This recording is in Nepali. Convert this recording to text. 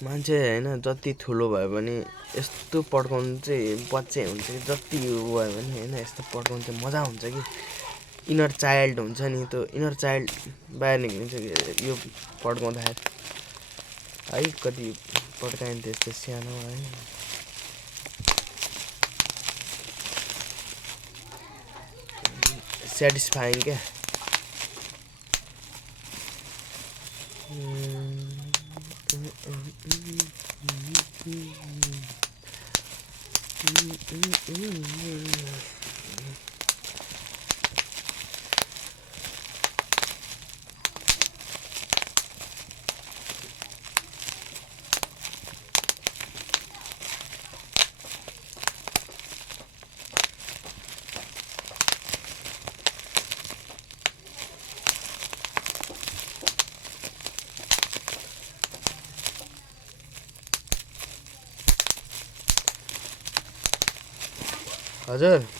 मान्छे होइन जति ठुलो भयो भने यस्तो पड्काउनु चाहिँ बच्चे हुन्छ कि जति भयो भने होइन यस्तो पड्काउनु चाहिँ मजा हुन्छ कि इनर चाइल्ड हुन्छ नि त्यो इनर चाइल्ड बाहिर निक्लिन्छ कि यो पड्काउँदाखेरि है कति पड्कायो त्यस्तो सानो है सेटिस्फाइङ क्या हजुर